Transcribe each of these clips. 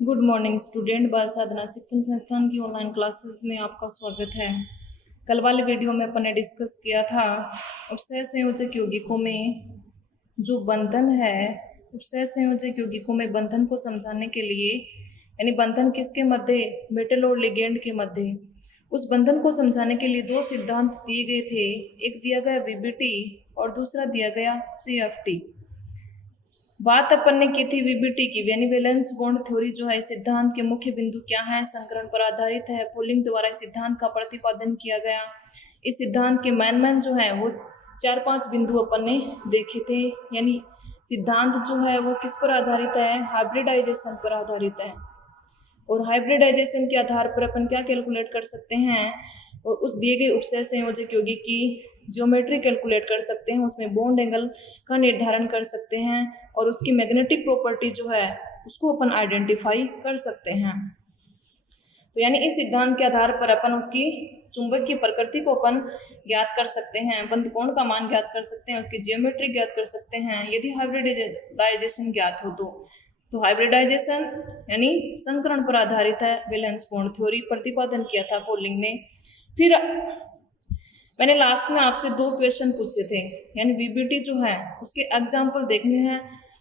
Good morning student. बाल साधना शिक्षण संस्थान की ऑनलाइन क्लासेस में आपका स्वागत है। कल वाले वीडियो में अपन ने डिस्कस किया था उपसय संयोजक यौगिकों में जो बंधन है, उपसय संयोजक यौगिकों में बंधन को समझाने के लिए, यानी बंधन किसके मध्य, मेटल और लिगेंड के मध्य, उस बंधन को समझाने के लिए दो सिद्धांत दिए गए थे। एक दिया गया वीबीटी और दूसरा दिया गया सीएफटी। बात अपन ने की थी वीबीटी की, यानी वैलेंस बॉन्ड थ्योरी जो है, सिद्धांत के मुख्य बिंदु क्या है, संकरण पर आधारित है। पोलिंग द्वारा इस सिद्धांत का प्रतिपादन किया गया। इस सिद्धांत के मैन जो है वो 4-5 बिंदु अपन ने देखे थे। यानी सिद्धांत जो है वो किस पर आधारित है, हाइब्रिडाइजेशन पर आधारित है। और हाइब्रिडाइजेशन के आधार पर अपन क्या कैलकुलेट कर सकते हैं, और उस दिए गए उपसय संयोजक यौगिक की ज्योमेट्री कैलकुलेट कर सकते हैं, उसमें बॉन्ड एंगल का निर्धारण कर सकते हैं और उसकी मैग्नेटिक प्रॉपर्टी जो है उसको अपन आइडेंटिफाई कर सकते हैं। तो यानी इस सिद्धांत के आधार पर अपन उसकी चुंबक की प्रकृति को अपन ज्ञात कर सकते हैं, बंधकोण का मान ज्ञात कर सकते हैं, उसकी ज्योमेट्री ज्ञात कर सकते हैं यदि हाइब्रिडाइजेशन ज्ञात हो तो हाइब्रिडाइजेशन यानी संकरण पर आधारित है, वैलेंस बॉन्ड थ्योरी प्रतिपादन किया था पोलिंग ने। फिर मैंने लास्ट में आपसे 2 क्वेश्चन पूछे थे, यानी वीबीटी जो है उसके एग्जाम्पल देखने हैं,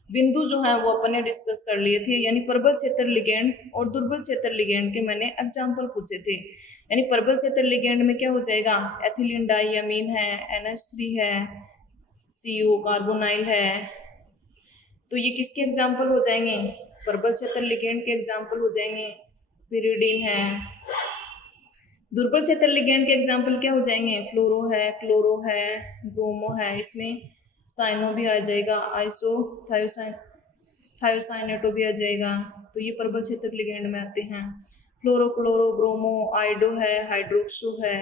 बिंदु जो है वो अपन ने डिस्कस कर लिए थे। यानी प्रबल क्षेत्र लिगेंड और दुर्बल क्षेत्र लिगेंड के मैंने एग्जाम्पल पूछे थे। यानी प्रबल क्षेत्र लिगेंड में क्या हो जाएगा, एथिलीन डाइअमीन है, NH3 है, CO कार्बोनाइल है। तो ये किसके एग्जाम्पल हो जाएंगे, प्रबल क्षेत्र लिगेंड के एग्जाम्पल हो जाएंगे। पिरिडीन है। दुर्बल क्षेत्र लिगेंड के एग्जाम्पल क्या हो जाएंगे, फ्लोरो है, क्लोरो है, ब्रोमो है, इसमें साइनो भी आ जाएगा, आइसो थायोसाइनेटो भी आ जाएगा। तो ये प्रबल क्षेत्र लिगेंड में आते हैं। फ्लोरो, क्लोरो, ब्रोमो, आइडो है, हाइड्रोक्सो है,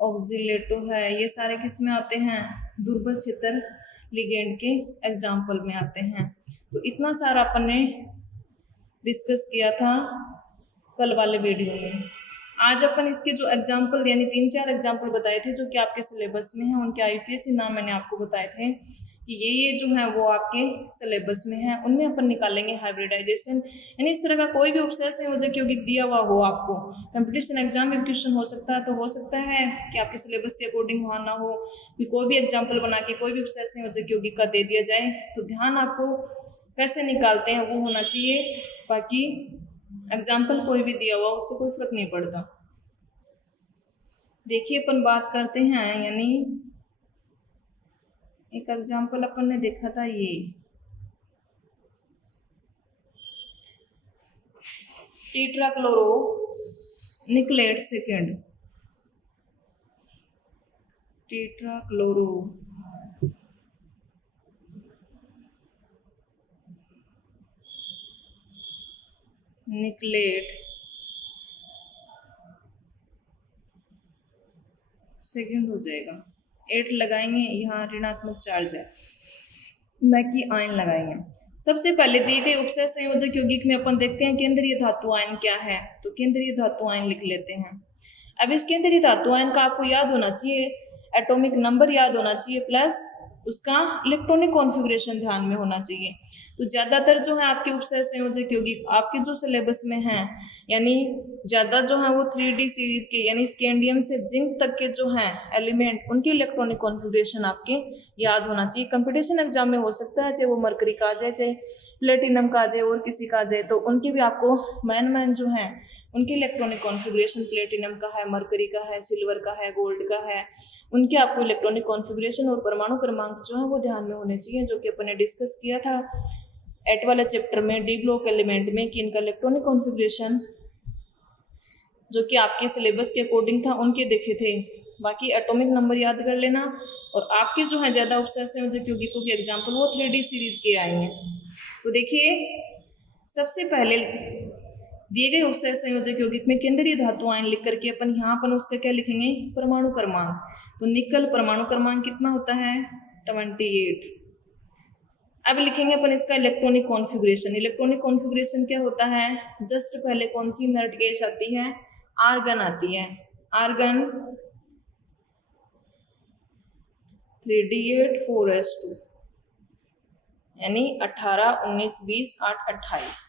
ऑक्जिलेटो है, ये सारे किस में आते हैं, दुर्बल क्षेत्र लिगेंड के एग्जाम्पल में आते हैं। तो इतना सारा अपन ने डिस्कस किया था कल वाले वीडियो में। आज अपन इसके जो एग्जाम्पल यानी 3-4 एग्जाम्पल बताए थे जो कि आपके सिलेबस में हैं, उनके IUPAC नाम मैंने आपको बताए थे कि ये जो है वो आपके सिलेबस में है, उनमें अपन निकालेंगे हाइब्रिडाइजेशन। यानी इस तरह का कोई भी उपसय संयोजक यौगिक दिया हुआ हो, आपको कंपटीशन एग्जाम में क्वेश्चन हो सकता है, तो हो सकता है कि आपके सिलेबस के अकॉर्डिंग वहाँ ना हो, कि कोई भी एग्जाम्पल बना के कोई भी उपसय संयोजक यौगिक का दे दिया जाए, तो ध्यान आपको कैसे निकालते हैं वो होना चाहिए। बाकी एग्जाम्पल कोई भी दिया हुआ उससे कोई फर्क नहीं पड़ता। देखिए अपन बात करते हैं, यानी एक एग्जाम्पल अपन ने देखा था, ये टेट्राक्लोरो निकलेट सेकेंड, टेट्राक्लोरो निकलेट सेकेंड हो जाएगा। 8 लगाएंगे, यहाँ ऋणात्मक चार्ज है, न कि आयन लगाएंगे। सबसे पहले दिए गए उपसय संयोजक यौगिक में अपन देखते हैं केंद्रीय धातु आयन क्या है, तो केंद्रीय धातु आयन लिख लेते हैं। अब इस केंद्रीय धातु आयन का आपको याद होना चाहिए, एटॉमिक नंबर याद होना चाहिए, प्लस उसका इलेक्ट्रॉनिक कॉन्फ़िगरेशन ध्यान में होना चाहिए। तो ज़्यादातर जो है आपके उपसय संयोजक यौगिक आपके जो सिलेबस में हैं, यानी ज़्यादा जो है वो 3D सीरीज के, यानी स्कैंडियम से जिंक तक के जो हैं एलिमेंट, उनके इलेक्ट्रॉनिक कॉन्फ़िगरेशन आपके याद होना चाहिए। कंपटीशन एग्जाम में हो सकता है चाहे वो मरकरी का आ जाए, चाहे प्लेटिनम का आ जाए, और किसी का आ जाए, तो उनके भी आपको मैन जो हैं उनके इलेक्ट्रॉनिक कॉन्फ़िगरेशन, प्लेटिनम का है, मरकरी का है, सिल्वर का है, गोल्ड का है, उनके आपको इलेक्ट्रॉनिक कॉन्फ़िगरेशन और परमाणु क्रमांक जो है वो ध्यान में होने चाहिए, जो कि अपन ने डिस्कस किया था एट वाले चैप्टर में डी ब्लॉक एलिमेंट में, कि इनका इलेक्ट्रॉनिक कॉन्फ़िगरेशन जो कि आपके सिलेबस के अकॉर्डिंग था उनके देखे थे। बाकी एटॉमिक नंबर याद कर लेना, और आपके जो है ज़्यादा उपसय संयोजक यौगिकों के एग्जाम्पल वो 3D सीरीज के आएंगे। तो देखिए सबसे पहले दिए गए उपसय संयोजक यौगिक में केंद्रीय धातु आयन लिख करके अपन यहाँ पर उसका क्या लिखेंगे, परमाणु क्रमांक। तो निकल परमाणु क्रमांक कितना होता है, 28। अब लिखेंगे अपन इसका इलेक्ट्रॉनिक कॉन्फ़िगरेशन। इलेक्ट्रॉनिक कॉन्फ़िगरेशन क्या होता है, जस्ट पहले कौन सी इनर्ट गैस आती है, आर्गन आती है, आर्गन 3D8 4s2, यानी 18 19 20 8 28।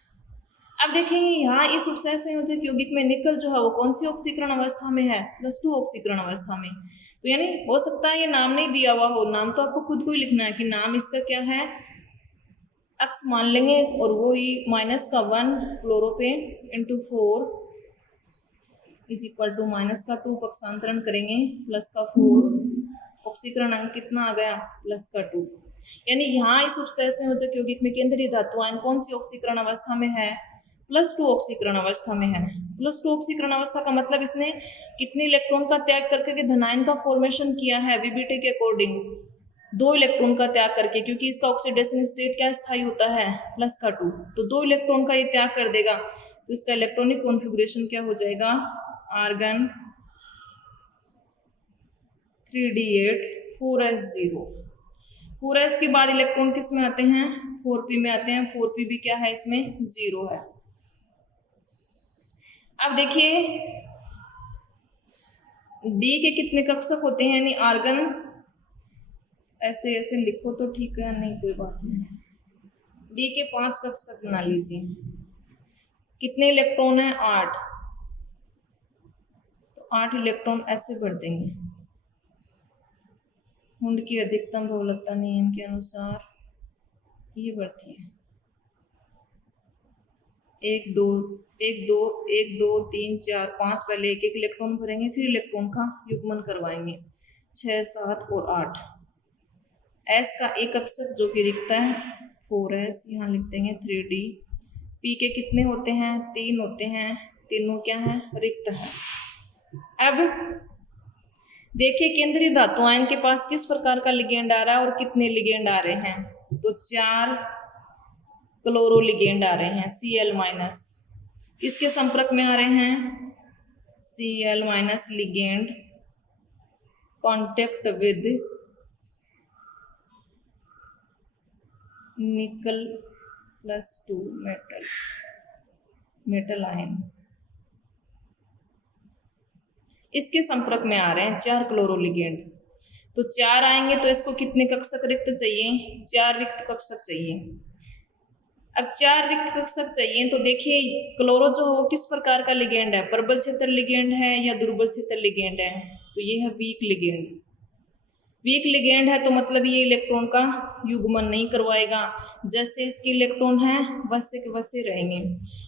अब देखेंगे यहाँ इस उपसय संयोजक यौगिक में निकल जो है वो कौन सी ऑक्सीकरण अवस्था में है, +2 ऑक्सीकरण अवस्था में। तो यानी हो सकता है ये नाम नहीं दिया हुआ हो, नाम तो आपको खुद को ही लिखना है कि नाम इसका क्या है, अक्स मान लेंगे और वो ही -1 क्लोरोपेन इंटू 4 इज इक्वल टू -2 पक्षांतरण करेंगे +4 ऑक्सीकरण अंक कितना आ गया +2। यानी यहाँ इस उपसय संयोजक यौगिक में केंद्रीय धातु आयन कौन सी ऑक्सीकरण अवस्था में है, +2 ऑक्सीकरण अवस्था में है। +2 ऑक्सीकरण अवस्था का मतलब इसने कितने इलेक्ट्रॉन का त्याग करके धनायन का फॉर्मेशन किया है वीबीटी के अकॉर्डिंग, 2 इलेक्ट्रॉन का त्याग करके, क्योंकि इसका ऑक्सीडेशन स्टेट क्या स्थायी होता है +2, तो 2 इलेक्ट्रॉन का ये त्याग कर देगा, तो इसका इलेक्ट्रॉनिक कॉन्फ़िगरेशन क्या हो जाएगा, आर्गन 3d8 4s0। 4s के बाद इलेक्ट्रॉन किस में आते हैं, 4p में आते हैं, 4p भी क्या है इसमें 0 है। अब देखिए D के कितने कक्षक होते हैं, यानी आर्गन ऐसे ऐसे लिखो तो ठीक है, नहीं कोई बात नहीं, D के 5 कक्षक बना लीजिए। कितने इलेक्ट्रॉन है 8, तो 8 इलेक्ट्रॉन ऐसे भर देंगे। हुंड की अधिकतम बहुलकता नियम के अनुसार ये बढ़ती है 1 2 1 2 1 2 3 4 5, पहले एक एक इलेक्ट्रॉन भरेंगे, फिर इलेक्ट्रॉन का युग्मन करवाएंगे 6 7 और 8। S का एक कक्षक जो कि रिक्त है 4s, यहाँ लिख देंगे 3d। P के कितने होते हैं, 3 होते हैं, तीनों क्या है रिक्त है। अब देखिए केंद्रीय धातु आयन के पास किस प्रकार का लिगेंड आ रहा है और कितने लिगेंड आ रहे हैं, तो 4 क्लोरो लिगेंड आ रहे हैं Cl-, किसके संपर्क में आ रहे हैं, Cl- लिगेंड कॉन्टेक्ट विद निकल +2 मेटल आयन, इसके संपर्क में आ रहे हैं 4 क्लोरो लिगेंड। तो 4 आएंगे तो इसको कितने कक्षक रिक्त चाहिए, 4 रिक्त कक्षक चाहिए। अब 4 रिक्त कक्षक चाहिए तो देखिए क्लोरो जो है वो किस प्रकार का लिगेंड है, प्रबल क्षेत्र लिगेंड है या दुर्बल क्षेत्र लिगेंड है, तो ये है वीक लिगेंड। वीक लिगेंड है तो मतलब ये इलेक्ट्रॉन का युग्मन नहीं करवाएगा, जैसे इसके इलेक्ट्रॉन है वैसे के वैसे रहेंगे।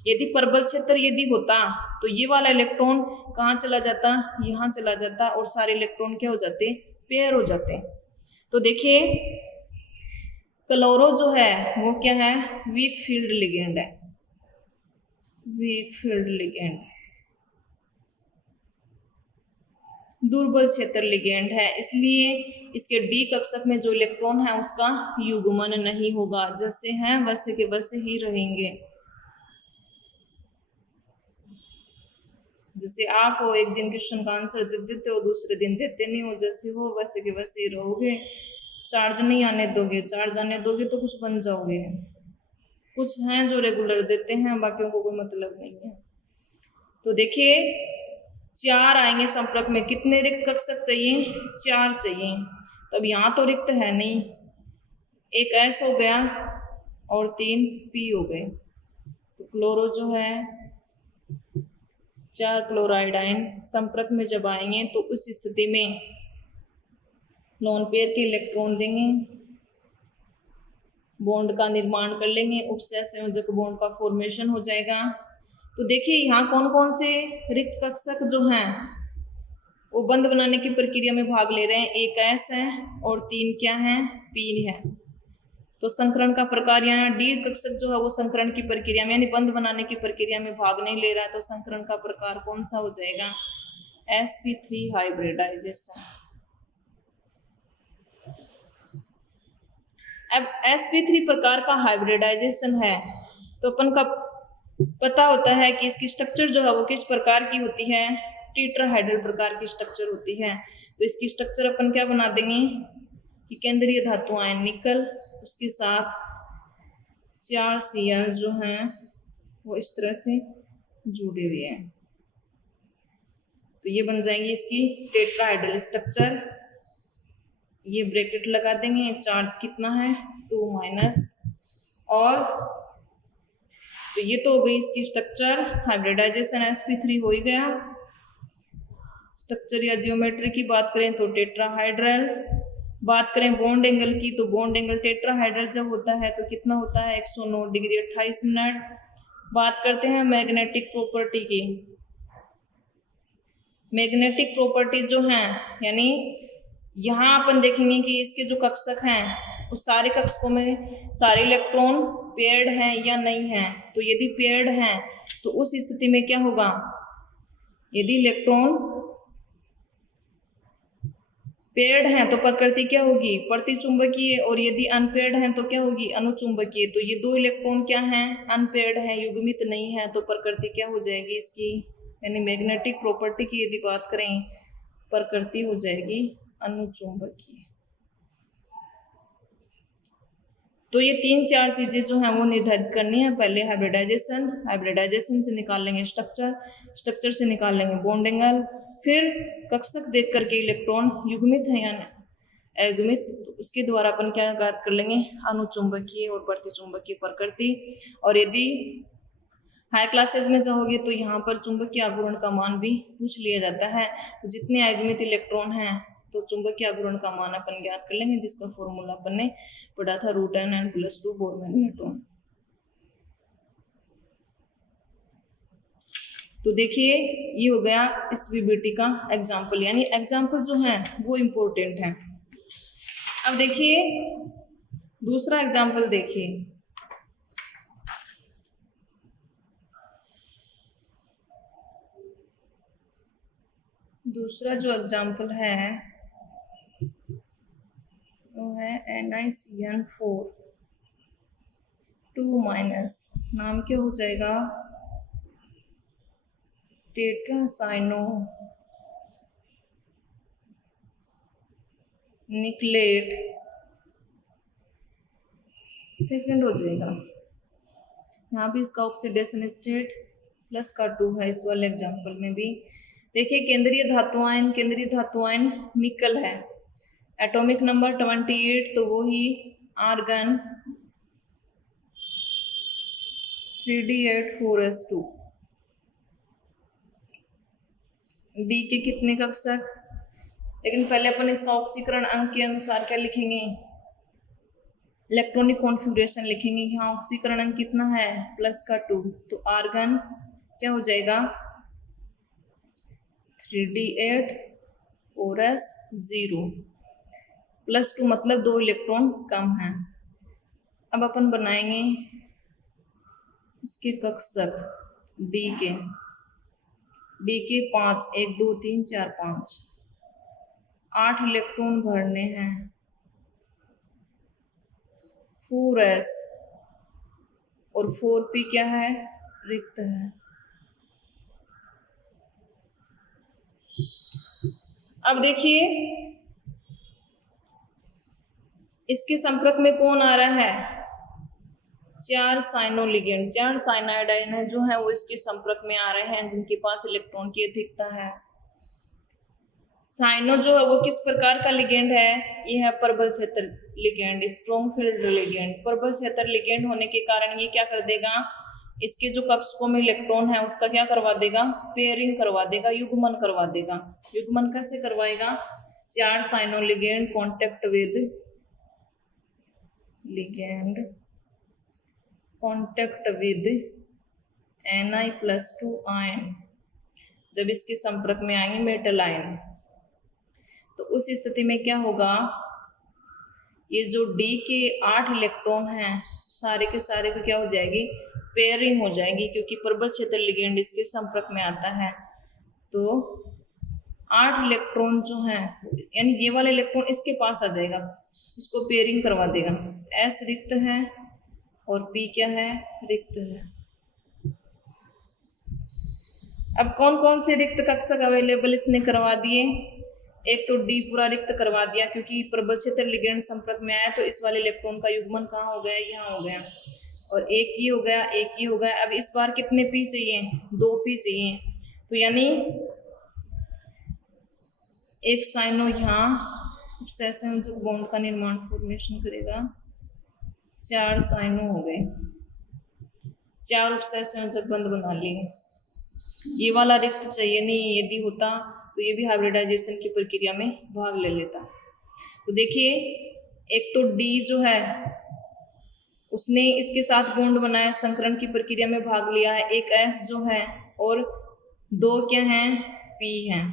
यदि प्रबल क्षेत्र यदि होता तो ये वाला इलेक्ट्रॉन कहाँ चला जाता, यहाँ चला जाता और सारे इलेक्ट्रॉन क्या हो जाते, पेयर हो जाते। तो देखिए क्लोरो जो है वो क्या है, वीक फील्ड लिगेंड है, वीक फील्ड लिगेंड, दुर्बल क्षेत्र लिगेंड है, इसलिए इसके D कक्षक में जो इलेक्ट्रॉन है उसका युग्मन नहीं होगा, जैसे हैं वैसे के वैसे ही रहेंगे। जैसे आप हो, एक दिन क्वेश्चन का आंसर दे देते हो, दूसरे दिन देते नहीं हो, जैसे हो वैसे के वैसे ही रहोगे। चार्ज नहीं आने दोगे, चार्ज आने दोगे तो कुछ बन जाओगे। कुछ हैं जो रेगुलर देते हैं, बाकियों को कोई मतलब नहीं है। तो देखिए 4 आएंगे संपर्क में, कितने रिक्त कक्षक चाहिए, 4 चाहिए। तब यहाँ तो रिक्त है नहीं, एक S हो गया और 3 P हो गए। तो क्लोरो जो है 4 क्लोराइड आयन संपर्क में जब आएंगे तो उस स्थिति में लोन पेयर के इलेक्ट्रॉन देंगे, बॉन्ड का निर्माण कर लेंगे, उपसय संयोजक बॉन्ड का फॉर्मेशन हो जाएगा। तो देखिए यहाँ कौन कौन से रिक्त कक्षक जो हैं वो बंध बनाने की प्रक्रिया में भाग ले रहे हैं, एक S है और 3 क्या है, P है। तो संकरण का प्रकार यहाँ D कक्षक जो है वो संकरण की प्रक्रिया में यानी बंध बनाने की प्रक्रिया में भाग नहीं ले रहा है, तो संकरण का प्रकार कौन सा हो जाएगा, sp3 हाइब्रिडाइजेशन। अब sp3 प्रकार का हाइब्रिडाइजेशन है तो अपन का पता होता है कि इसकी स्ट्रक्चर जो है वो किस प्रकार की होती है, टेट्राहाइड्रल प्रकार की स्ट्रक्चर होती है। तो इसकी स्ट्रक्चर अपन क्या बना देंगे कि केंद्रीय धातु आयन निकल, उसके साथ 4 Cl जो हैं वो इस तरह से जुड़े हुए हैं, तो ये बन जाएंगी इसकी टेट्राहाइड्रल स्ट्रक्चर। ये ब्रैकेट लगा देंगे, चार्ज कितना है 2- और तो ये तो हो गई इसकी स्ट्रक्चर। हाइब्रिडाइजेशन sp3 हो ही गया। स्ट्रक्चर या जियोमेट्री की बात करें तो टेट्राहाइड्रल। बात करें बॉन्ड एंगल की तो बॉन्ड एंगल टेट्राहाइड्रल जब होता है तो कितना होता है 109 डिग्री 28 मिनट। बात करते हैं मैग्नेटिक प्रॉपर्टी की। मैग्नेटिक प्रॉपर्टी जो है यानी यहाँ अपन देखेंगे कि इसके जो कक्षक हैं उस सारे कक्षकों में सारे इलेक्ट्रॉन पेयर्ड हैं या नहीं हैं। तो यदि पेयर्ड हैं तो उस स्थिति में क्या होगा, यदि इलेक्ट्रॉन पेयर्ड हैं तो प्रकृति क्या होगी, प्रतिचुंबकीय, और यदि अनपेयर्ड हैं तो क्या होगी, अनुचुंबकीय। तो ये दो इलेक्ट्रॉन क्या हैं, अनपेयर्ड हैं, युग्मित नहीं है, तो प्रकृति क्या हो जाएगी इसकी, यानी मैग्नेटिक प्रॉपर्टी की यदि बात करें प्रकृति हो जाएगी अनुचुंबकीय। तो ये 3-4 चीजें जो हैं वो निर्धारित करनी है। पहले हाइब्रिडाइजेशन, हाइब्रिडाइजेशन से निकाल लेंगे स्ट्रक्चर, स्ट्रक्चर से निकाल लेंगे बॉन्ड एंगल, फिर कक्षक देख करके इलेक्ट्रॉन युग्मित है या अयुग्मित, तो उसके द्वारा अपन क्या बात कर लेंगे, अनुचुंबकीय और प्रतिचुंबकीय प्रकृति। और यदि हाई क्लासेज में जाओगे तो यहाँ पर चुंबकीय आघूर्ण का मान भी पूछ लिया जाता है। तो जितने अयुग्मित इलेक्ट्रॉन हैं तो चुंबकीय आघूर्ण का मान अपन ज्ञात कर लेंगे, जिसका फॉर्मूला अपन ने पढ़ा था √n+2 बोर मैग्नेट्रॉन। तो देखिए ये हो गया इस VBT का एग्जाम्पल, यानी एग्जाम्पल जो है वो इम्पोर्टेंट है। अब देखिए दूसरा एग्जाम्पल देखिए। दूसरा जो एग्जाम्पल है वो है NiCN4 2- नाम क्या हो जाएगा, टेट्रासाइनो निकलेट सेकेंड हो जाएगा। यहाँ भी इसका ऑक्सीडेशन स्टेट प्लस का 2 है इस वाले एग्जाम्पल में भी। देखिए केंद्रीय धातुआयन, केंद्रीय धातुआयन निकल है, एटॉमिक नंबर 28, तो वो ही आर्गन 3d8 4s2। डी के कितने कक्षक, लेकिन पहले अपन इसका ऑक्सीकरण अंक के अनुसार क्या लिखेंगे, इलेक्ट्रॉनिक कॉन्फ़िगरेशन लिखेंगे। यहाँ ऑक्सीकरण अंक कितना है प्लस का 2, तो आर्गन क्या हो जाएगा 3d8 4s0 +2, मतलब 2 इलेक्ट्रॉन कम है। अब अपन बनाएंगे इसके कक्षक डी के 5, 1 2 3 4 5, 8 इलेक्ट्रॉन भरने हैं, 4s और 4p क्या है, रिक्त है। अब देखिए इसके संपर्क में कौन आ रहा है, 4 साइनोलिगेंड, 4 साइनाइडाइन है जो है वो इसके संपर्क में आ रहे हैं, जिनके पास इलेक्ट्रॉन की अधिकता है। साइनो जो है वो किस प्रकार का लिगेंड है, ये है प्रबल क्षेत्र लिगेंड, स्ट्रॉन्ग फील्ड लिगेंड। प्रबल क्षेत्र लिगेंड होने के कारण ये क्या कर देगा, इसके जो कक्षकों में इलेक्ट्रॉन है उसका क्या करवा देगा, पेयरिंग करवा देगा, युग्मन करवा देगा। युग्मन कैसे करवाएगा, 4 cyano ligand contact with ligand contact with Ni+2 ion, जब इसके संपर्क में आएंगे मेटल आयन, तो उस स्थिति में क्या होगा, ये जो डी के 8 इलेक्ट्रॉन हैं सारे के सारे को क्या हो जाएगी, पेयरिंग हो जाएगी, क्योंकि प्रबल क्षेत्र लिगेंड इसके संपर्क में आता है। तो 8 इलेक्ट्रॉन जो हैं यानी ये वाला इलेक्ट्रॉन इसके पास आ जाएगा, इसको पेयरिंग करवा देगा। S रिक्त है और P क्या है, रिक्त है। अब कौन कौन से रिक्त कक्षक अवेलेबल इसने करवा दिए, एक तो डी पूरा रिक्त करवा दिया, क्योंकि प्रबल क्षेत्र लिगेंड संपर्क में आया तो इस वाले इलेक्ट्रॉन का युग्मन कहाँ हो गया, यहाँ हो गया, और एक ही हो गया, एक ही हो गया। अब इस बार कितने पी चाहिए, 2 पी चाहिए, तो यानी एक साइनो यहाँ सहसंयोजक बॉन्ड का निर्माण फॉर्मेशन करेगा, 4 साइनो हो गए। 4 उपसय संयोजक बंध बना लिए। ये वाला रिक्त चाहिए नहीं, यदि होता तो ये भी हाइब्रिडाइजेशन की प्रक्रिया में भाग ले लेता। तो देखिए, एक तो डी जो है उसने इसके साथ बॉन्ड बनाया, संकरण की प्रक्रिया में भाग लिया है। एक एस जो है और 2 क्या हैं, पी हैं।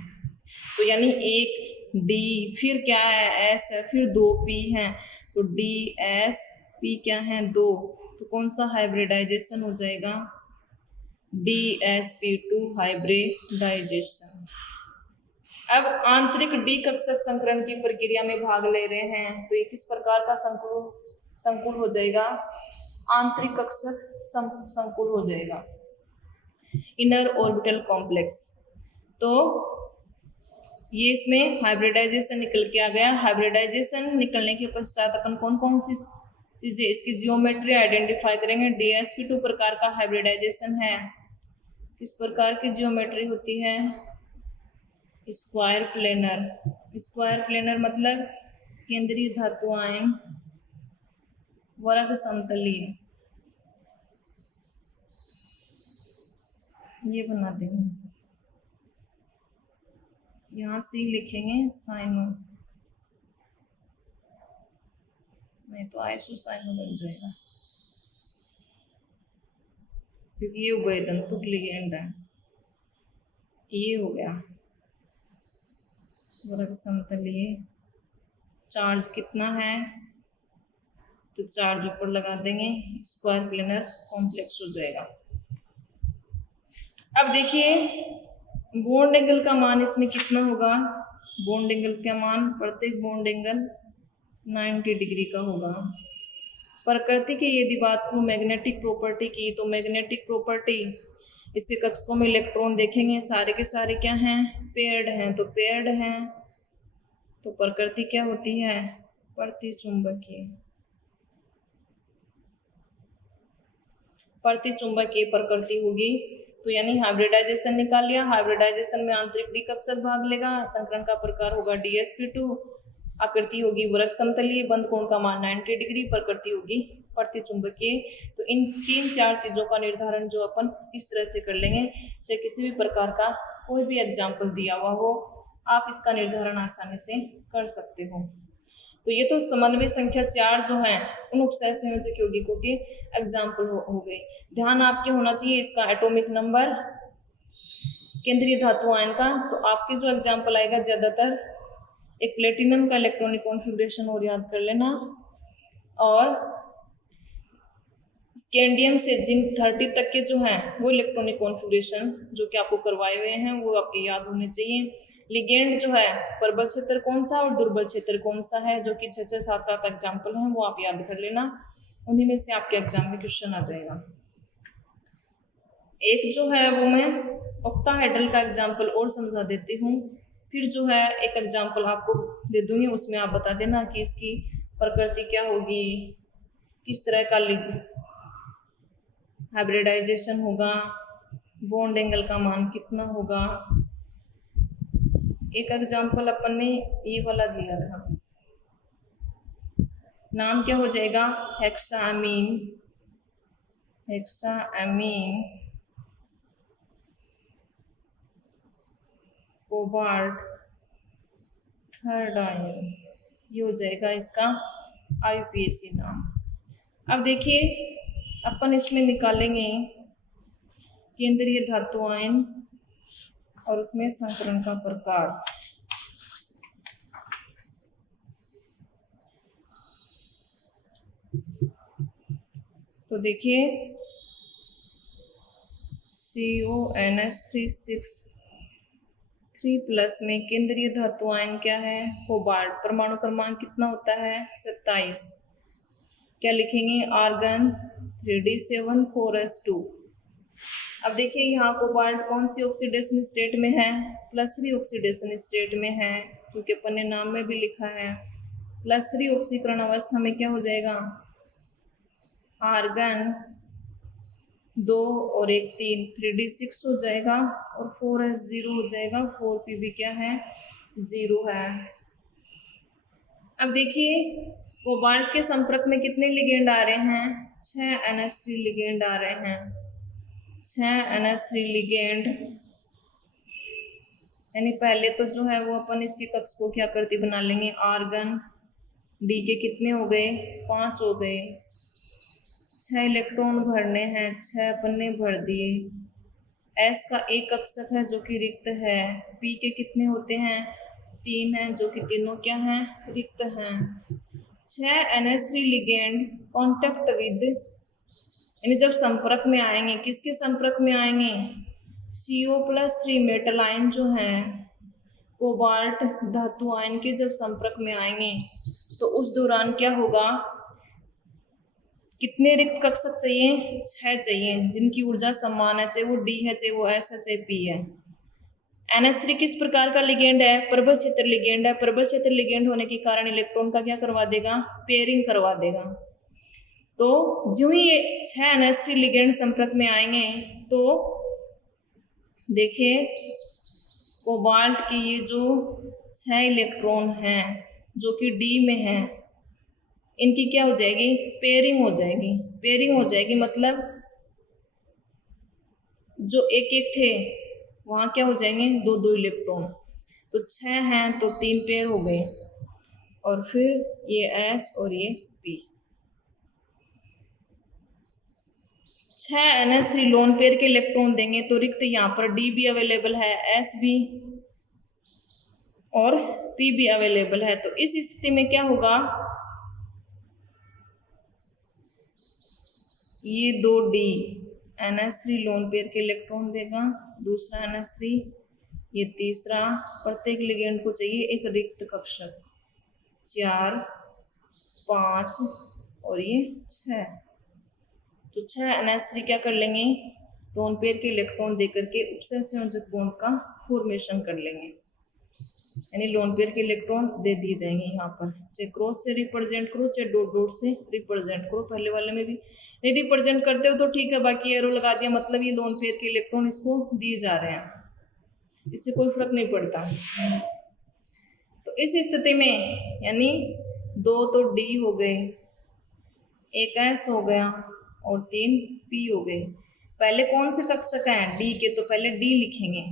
तो यानी एक डी, फिर क्या है, एस है, फिर 2 पी हैं। तो डी एस पी क्या है, 2। तो कौन सा हाइब्रिडाइजेशन हो जाएगा, DsP2 हाइब्रिडाइजेशन। अब आंतरिक डी कक्षक संकरण की प्रक्रिया में भाग ले रहे हैं, तो ये किस प्रकार का संकुल हो जाएगा, आंतरिक कक्षक संकुल हो जाएगा, इनर ऑर्बिटल कॉम्प्लेक्स। तो ये इसमें हाइब्रिडाइजेशन निकल के आ गया। हाइब्रिडाइजेशन निकलने के पश्चात अपन कौन कौन सी चीजें, इसकी जियोमेट्री आइडेंटिफाई करेंगे। DsP2 प्रकार का हाइब्रिडाइजेशन है, किस प्रकार की जियोमेट्री होती है, स्क्वायर प्लेनर। स्क्वायर प्लेनर मतलब केंद्रीय धातु आयन वर्ग समतलीय, ये बना देंगे, यहाँ से लिखेंगे साइनो, नहीं तो आइसोसाइनो बन जाएगा, क्योंकि ये उभयदंतुक लिगेंड है। ये हो गया वर्ग समतलीय। चार्ज कितना है, तो चार्ज ऊपर लगा देंगे, स्क्वायर प्लेनर कॉम्प्लेक्स हो जाएगा। अब देखिए बॉन्ड एंगल का मान इसमें कितना होगा, बॉन्ड एंगल का मान, प्रत्येक बॉन्ड एंगल 90 डिग्री का होगा। प्रकृति की यदि बात करूं मैग्नेटिक प्रॉपर्टी की, तो मैग्नेटिक प्रॉपर्टी, इसके कक्षकों में इलेक्ट्रॉन देखेंगे, सारे के सारे क्या हैं, पेयर्ड हैं। तो पेयर्ड हैं तो प्रकृति क्या होती है, प्रतिचुंबकीय। प्रतिचुंबकीय प्रकृति होगी। तो यानी हाइब्रिडाइजेशन निकाल लिया। हाइब्रिडाइजेशन में आंतरिक डी कक्षक भाग लेगा, संकरण का प्रकार होगा DsP2, आकृति होगी वर्ग समतलीय, बंध कोण का मान 90 डिग्री, प्रकृति होगी प्रतिचुंबकीय। तो इन 3-4 चीजों का निर्धारण जो अपन इस तरह से कर लेंगे, चाहे किसी भी प्रकार का कोई भी एग्जाम्पल दिया हुआ हो, आप इसका निर्धारण आसानी से कर सकते हो। तो ये तो समन्वय संख्या 4 जो है उन उपसय संयोजक यौगिकों के एग्जाम्पल हो गए। ध्यान आपके होना चाहिए इसका एटॉमिक नंबर, केंद्रीय धातु आयन का। तो आपके जो एग्जाम्पल आएगा ज्यादातर एक प्लेटिनम का इलेक्ट्रॉनिक कॉन्फ़िगरेशन और याद कर लेना, और स्कैंडियम से जिंक 30 तक के जो हैं वो इलेक्ट्रॉनिक कॉन्फ़िगरेशन जो कि आपको करवाए हुए हैं वो आपके याद होने चाहिए। लिगेंड जो है प्रबल क्षेत्र कौन सा और दुर्बल क्षेत्र कौन सा है, जो कि 6-6, 7-7 एग्जाम्पल हैं, वो आप याद कर लेना, उन्हीं में से आपके एग्जाम में क्वेश्चन आ जाएगा। एक जो है वो मैं ऑक्टाहेड्रल का एग्जाम्पल और समझा देती हूँ, फिर जो है एक एग्जाम्पल आपको दे दूंगी, उसमें आप बता देना कि इसकी प्रकृति क्या होगी, किस तरह का हाइब्रिडाइजेशन होगा, बॉन्ड एंगल का मान कितना होगा। एक एग्जाम्पल अपन ने ये वाला दिया था, नाम क्या हो जाएगा, hexamine, hexamine cobalt third ion, ये हो जाएगा इसका IUPAC नाम। अब देखिए अपन इसमें निकालेंगे केंद्रीय धातु आयन और उसमें संकरण का प्रकार। तो देखिए CONH3 में केंद्रीय धातु आयन क्या है, कोबाल्ट। परमाणु क्रमांक कितना होता है, 27। क्या लिखेंगे, आर्गन 3D7 4s2। अब देखिए यहाँ कोबाल्ट कौन सी ऑक्सीडेशन स्टेट में है, +3 ऑक्सीडेशन स्टेट में है, क्योंकि अपन ने नाम में भी लिखा है। +3 ऑक्सीकरण अवस्था में क्या हो जाएगा, आर्गन 2 और 1 3, 3D6 हो जाएगा और 4s 0 हो जाएगा, 4p भी क्या है, 0 है। अब देखिए कोबाल्ट के संपर्क में कितने लिगेंड आ रहे हैं, 6 NH3 लिगेंड आ रहे हैं। 6 NH3 लिगेंड, यानी पहले तो जो है वो अपन इसके कक्ष को क्या करती बना लेंगे, आर्गन। डी के कितने हो गए, 5 हो गए। 6 इलेक्ट्रॉन भरने हैं, 6 अपन ने भर दिए। एस का एक कक्षक है जो कि रिक्त है। पी के कितने होते हैं, 3 हैं, जो कि तीनों क्या हैं, रिक्त हैं। 6 NH3 लिगेंड कॉन्टेक्ट विद, यानी जब संपर्क में आएंगे, किसके संपर्क में आएंगे, CO+3 मेटल आयन जो हैं, कोबाल्ट धातु आयन के जब संपर्क में आएंगे तो उस दौरान क्या होगा, कितने रिक्त कक्षक चाहिए, 6 चाहिए, जिनकी ऊर्जा समान है, चाहे वो डी है, चाहे वो एस है, चाहे पी है। NH3 किस प्रकार का लिगेंड है, प्रबल क्षेत्र लिगेंड है। प्रबल क्षेत्र लिगेंड होने के कारण इलेक्ट्रॉन का क्या करवा देगा, पेयरिंग करवा देगा। तो जो ही ये 6 NH3 लिगेंड संपर्क में आएंगे तो देखिए कोबाल्ट की ये जो 6 इलेक्ट्रॉन हैं जो कि डी में हैं, इनकी क्या हो जाएगी, पेयरिंग हो जाएगी। पेयरिंग हो जाएगी मतलब जो एक एक थे वहाँ क्या हो जाएंगे, 2-2 इलेक्ट्रॉन। तो 6 हैं तो 3 पेयर हो गए, और फिर ये एस और ये पी। 6 NH3 लोन पेयर के इलेक्ट्रॉन देंगे तो रिक्त यहाँ पर डी भी अवेलेबल है, एस भी और पी भी अवेलेबल है। तो इस स्थिति में क्या होगा, ये 2D NH3 लोन पेयर के इलेक्ट्रॉन देगा, दूसरा NH3, ये तीसरा। प्रत्येक लिगेंड को चाहिए एक रिक्त कक्षक, 4, 5 और ये 6। तो 6 NH3 क्या कर लेंगे, लोन पेयर के इलेक्ट्रॉन देकर के उपसह संयोजक बॉन्ड का फॉर्मेशन कर लेंगे, यानी लोन पेयर के इलेक्ट्रॉन दे दिए जाएंगे यहाँ पर। चाहे क्रॉस से रिप्रेजेंट करो, चाहे डॉट डॉट से रिप्रेजेंट करो। पहले वाले में भी नहीं रिप्रेजेंट करते हो तो ठीक है, बाकी एरो लगा दिया, मतलब ये लोन पेयर के इलेक्ट्रॉन इसको दिए जा रहे हैं, इससे कोई फर्क नहीं पड़ता। तो इस स्थिति में यानी 2 तो डी हो गए, एक एस हो गया और 3 पी हो गए। पहले कौन से कक्षक हैं, डी के, तो पहले डी लिखेंगे।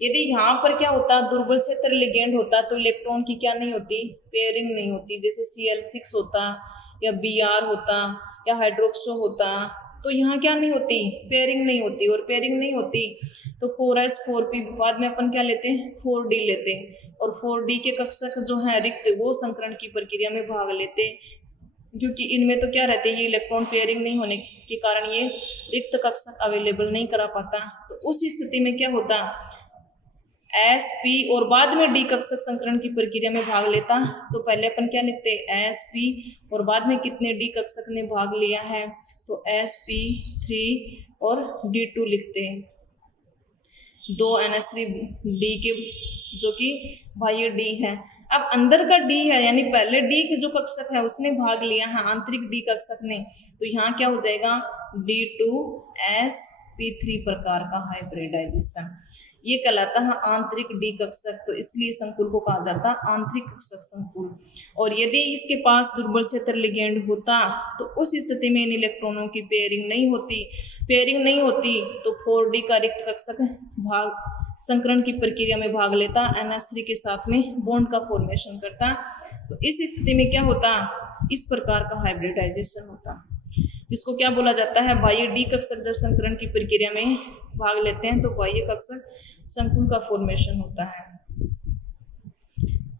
यदि यहाँ पर क्या होता, दुर्बल क्षेत्र लिगेंड होता तो इलेक्ट्रॉन की क्या नहीं होती, पेयरिंग नहीं होती। जैसे Cl6 होता या Br होता या हाइड्रोक्सो होता, तो यहाँ क्या नहीं होती, पेयरिंग नहीं होती। और पेयरिंग नहीं होती तो 4s 4p, बाद में अपन क्या लेते हैं, 4d लेते, और 4d के कक्षक जो है रिक्त, वो संकरण की प्रक्रिया में भाग लेते, क्योंकि इनमें तो क्या रहते हैं, ये इलेक्ट्रॉन पेयरिंग नहीं होने के कारण ये रिक्त कक्षक अवेलेबल नहीं करा पाता। तो उस स्थिति में क्या होता, एस पी और बाद में डी कक्षक संकरण की प्रक्रिया में भाग लेता। तो पहले अपन क्या लिखते, एस पी और बाद में कितने डी कक्षक ने भाग लिया है, तो sp3 और d2 लिखते। 2 NH3 डी के जो कि बाह्य डी है। अब अंदर का डी है, यानी पहले डी के जो कक्षक है उसने भाग लिया है, आंतरिक डी कक्षक ने, तो यहाँ क्या हो जाएगा, D2sp3 प्रकार का हाइब्रिडाइजेशन। ये कहलाता है आंतरिक डी कक्षक, तो इसलिए संकुल को कहा जाता है आंतरिक कक्षक संकुल। और यदि इसके पास दुर्बल क्षेत्र लिगेंड होता तो उस स्थिति में इन इलेक्ट्रॉनों की पेयरिंग नहीं होती। पेयरिंग नहीं होती तो 4d का रिक्त कक्षक भाग संकरण की प्रक्रिया में भाग लेता, NH3 के साथ में बॉन्ड का फॉर्मेशन करता। तो इस स्थिति में क्या होता, इस प्रकार का हाइब्रिडाइजेशन होता, जिसको क्या बोला जाता है, बाह्य डी कक्षक जब संकरण की प्रक्रिया में भाग लेते हैं तो बाह्य कक्षक संकुल का फॉर्मेशन होता है।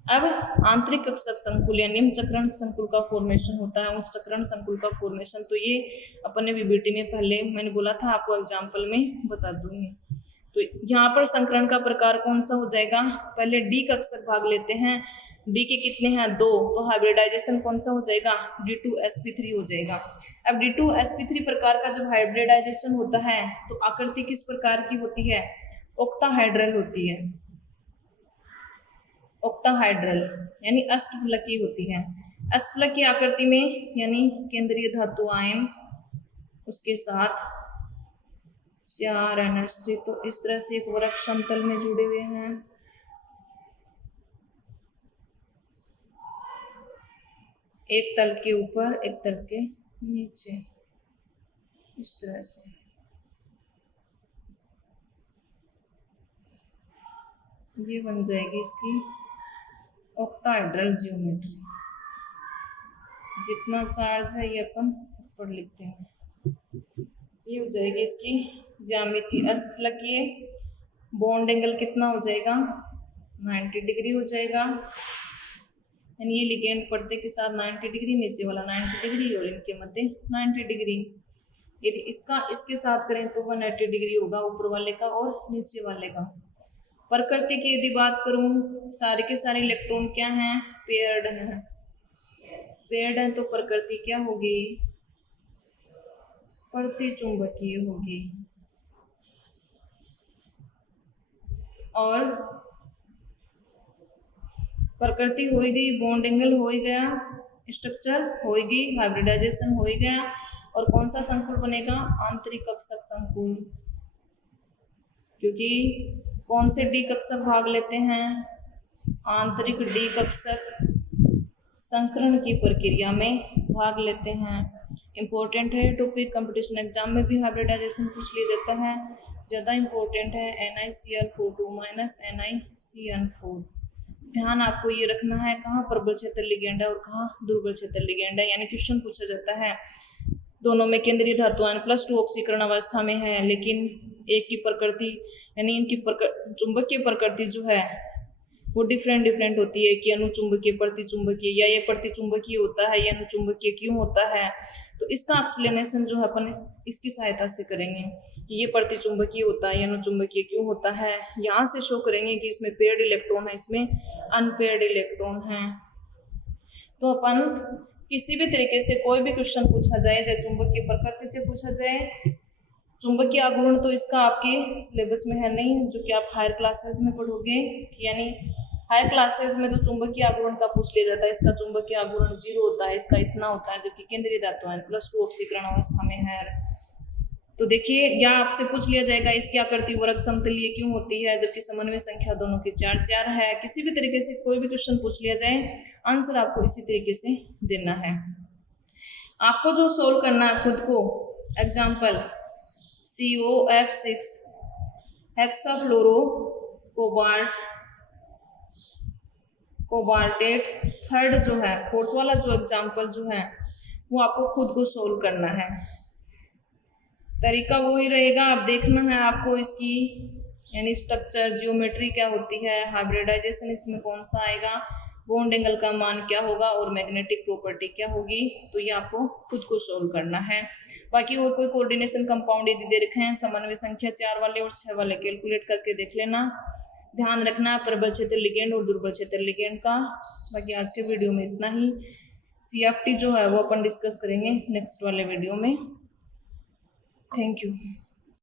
अब आंतरिक कक्षक संकुल या निम्न चक्रण संकुल का फॉर्मेशन होता है, उच्च चक्रण संकुल का फॉर्मेशन। तो ये अपन ने VBT में पहले मैंने बोला था, आपको एग्जाम्पल में बता दूंगी। तो यहाँ पर संकरण का प्रकार कौन सा हो जाएगा, पहले डी कक्षक भाग लेते हैं, डी के कितने हैं, 2, तो हाइब्रिडाइजेशन कौन सा हो जाएगा, D2sp3 हो जाएगा। अब D2sp3 प्रकार का जब हाइब्रिडाइजेशन होता है तो आकृति किस प्रकार की होती है, ऑक्टाहाइड्रल होती है। ऑक्टाहाइड्रल यानी अष्टफलकी होती है। अष्टफलक की आकृति में यानी केंद्रीय धातु आयन, उसके साथ 4 NH3, तो इस तरह से एक वृक्ष समतल में जुड़े हुए हैं। एक तल के ऊपर, एक तल के नीचे, इस तरह से। ये बन जाएगी इसकी ऑक्टाहेड्रल ज्योमेट्री। जितना चार्ज है ये अपन ऊपर लिखते हैं। ये हो जाएगी इसकी ज्यामिति अष्टफलकीय। बॉन्ड एंगल कितना हो जाएगा, 90 डिग्री हो जाएगा। यानी ये लिगेंड पर्दे के साथ 90 डिग्री, नीचे वाला 90 डिग्री और इनके मध्य 90 डिग्री। यदि इसका इसके साथ करें तो 180 डिग्री होगा, ऊपर वाले का और नीचे वाले का। प्रकृति की यदि बात करूं, सारे के सारे इलेक्ट्रॉन क्या हैं, पेयर्ड हैं। पेयर्ड हैं तो प्रकृति क्या होगी, प्रतिचुंबकीय होगी। और प्रकृति हो गई, बॉन्ड एंगल हो गया, स्ट्रक्चर हो गई, हाइब्रिडाइजेशन हो गया। और कौन सा संकुल बनेगा, आंतरिक कक्षक संकुल। क्योंकि कौन से डी कक्षक भाग लेते हैं, आंतरिक डी कक्षक संकरण की प्रक्रिया में भाग लेते हैं। इम्पोर्टेंट है टॉपिक, कंपटीशन एग्जाम में भी हाइब्रिडाइजेशन पूछ लिया जाता है। ज़्यादा इम्पोर्टेंट है NiCl4 माइनस NiCN4। ध्यान आपको ये रखना है कहाँ प्रबल क्षेत्र लिगेंड है और कहाँ दुर्बल क्षेत्र लिगेंड है। यानी क्वेश्चन पूछा जाता है, दोनों में केंद्रीय धातु +2 ऑक्सीकरण अवस्था में है, लेकिन एक की प्रकृति यानी इनकी चुंबकीय प्रकृति जो है वो डिफरेंट होती है कि अनुचुंबकीय, प्रतिचुंबकीय, या ये प्रतिचुंबकीय होता है, या अनुचुंबकीय क्यों होता है। तो इसका एक्सप्लेनेशन जो है अपन इसकी सहायता से करेंगे कि ये प्रतिचुंबकीय होता है या अनुचुंबकीय क्यों होता है। यहाँ से शो करेंगे कि इसमें पेयर्ड इलेक्ट्रॉन है, इसमें अनपेयर्ड इलेक्ट्रॉन है। तो अपन किसी भी तरीके से कोई भी क्वेश्चन पूछा जाए, चाहे चुंबकीय प्रकृति से पूछा जाए, चुंबकीय आघूर्ण तो इसका आपके सिलेबस में है नहीं, जो कि आप हायर क्लासेस में पढ़ोगे। यानी हायर क्लासेस में तो चुंबकीय आघूर्ण का पूछ लिया जाता है, इसका चुंबकीय आघूर्ण 0 होता है, इसका इतना होता है, जबकि केंद्रीय धातु +2 ऑक्सीकरण अवस्था में है। तो देखिए, या आपसे पूछ लिया जाएगा इसकी आकृति वर्ग समतलीय क्यों होती है, जबकि समन्वय संख्या दोनों की 4 है। किसी भी तरीके से कोई भी क्वेश्चन पूछ लिया जाए, आंसर आपको इसी तरीके से देना है। आपको जो सोल्व करना है खुद को, एग्जाम्पल COF6 हेक्साफ्लोरो कोबाल्टेट थर्ड जो है, फोर्थ वाला जो एग्जाम्पल जो है वो आपको खुद को सोल्व करना है। तरीका वही रहेगा, आप देखना है आपको इसकी यानी स्ट्रक्चर जियोमेट्री क्या होती है, हाइब्रिडाइजेशन इसमें कौन सा आएगा, बॉन्ड एंगल का मान क्या होगा और मैग्नेटिक प्रॉपर्टी क्या होगी। तो ये आपको खुद को सोल्व करना है। बाकी और कोई कोऑर्डिनेशन कंपाउंड यदि दे रखे हैं, समन्वय संख्या 4 वाले और 6 वाले कैलकुलेट करके देख लेना। ध्यान रखना प्रबल क्षेत्र लिगेंड और दुर्बल क्षेत्र लिगेंड का। बाकी आज के वीडियो में इतना ही। CFT जो है वो अपन डिस्कस करेंगे नेक्स्ट वाले वीडियो में। Thank you.